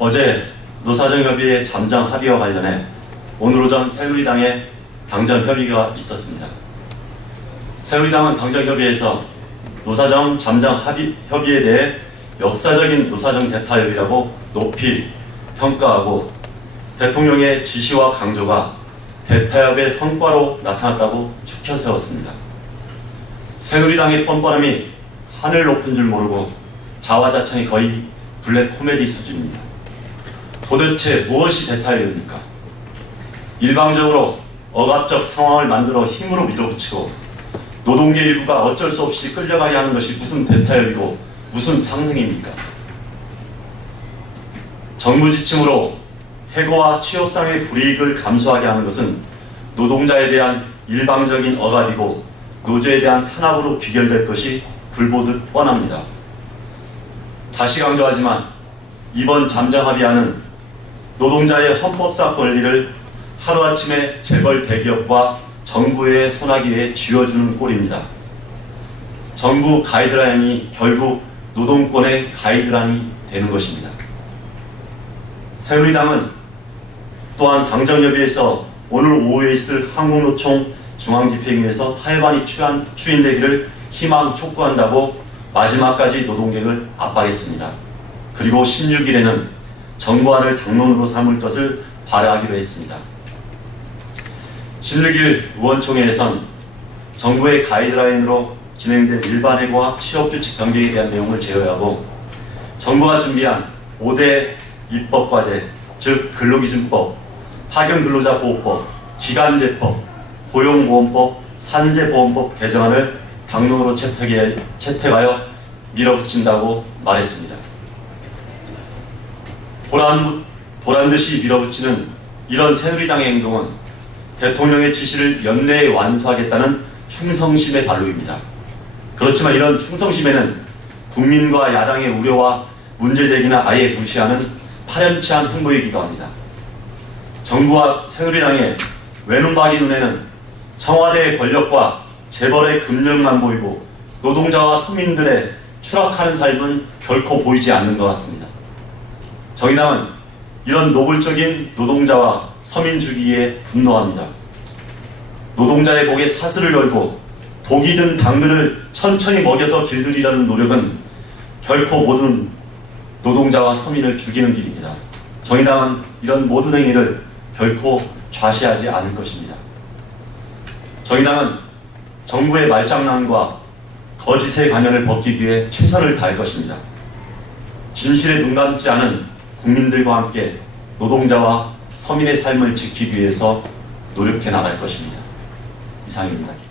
어제 노사정협의회 잠정 합의와 관련해 오늘 오전 새누리당의 당정 협의가 있었습니다. 새누리당은 당정 협의에서 노사정 잠정 합의, 협의에 대해 역사적인 노사정 대타협이라고 높이 평가하고 대통령의 지시와 강조가 대타협의 성과로 나타났다고 축혀 세웠습니다. 새누리당의 뻔뻔함이 하늘 높은 줄 모르고 자화자찬이 거의 블랙 코미디 수준입니다. 도대체 무엇이 대타협입니까? 일방적으로 억압적 상황을 만들어 힘으로 밀어붙이고 노동계 일부가 어쩔 수 없이 끌려가게 하는 것이 무슨 대타협이고 무슨 상승입니까? 정부 지침으로 해고와 취업상의 불이익을 감수하게 하는 것은 노동자에 대한 일방적인 억압이고 노조에 대한 탄압으로 귀결될 것이 불보듯 뻔합니다. 다시 강조하지만 이번 잠정 합의안은 노동자의 헌법상 권리를 하루아침에 재벌 대기업과 정부의 손아귀에 쥐어주는 꼴입니다. 정부 가이드라인이 결국 노동권의 가이드라인이 되는 것입니다. 새누리당은 또한 당정협의에서 오늘 오후에 있을 한국노총 중앙집행위에서 타협안이 추한, 추인되기를 희망 촉구한다고 마지막까지 노동계를 압박했습니다. 그리고 16일에는 정부안을 당론으로 삼을 것을 발의하기로 했습니다. 16일 의원총회에선 정부의 가이드라인으로 진행된 일반 해고와 취업규칙 변경에 대한 내용을 제외하고 정부가 준비한 5대 입법과제, 즉 근로기준법, 파견근로자보호법, 기간제법, 고용보험법, 산재보험법 개정안을 당론으로 채택하여 밀어붙인다고 말했습니다. 보란, 보란 듯이 밀어붙이는 이런 새누리당의 행동은 대통령의 지시를 연내에 완수하겠다는 충성심의 발로입니다. 그렇지만 이런 충성심에는 국민과 야당의 우려와 문제 제기나 아예 무시하는 파렴치한 행보이기도 합니다. 정부와 새누리당의 외눈박이 눈에는 청와대의 권력과 재벌의 금전만 보이고 노동자와 서민들의 추락하는 삶은 결코 보이지 않는 것 같습니다. 정의당은 이런 노골적인 노동자와 서민 주기에 분노합니다. 노동자의 목에 사슬을 걸고 독이 든 당근을 천천히 먹여서 길들이려는 노력은 결코 모든 노동자와 서민을 죽이는 길입니다. 정의당은 이런 모든 행위를 결코 좌시하지 않을 것입니다. 정의당은 정부의 말장난과 거짓의 가면을 벗기 위해 최선을 다할 것입니다. 진실에 눈 감지 않은 국민들과 함께 노동자와 서민의 삶을 지키기 위해서 노력해 나갈 것입니다. 이상입니다.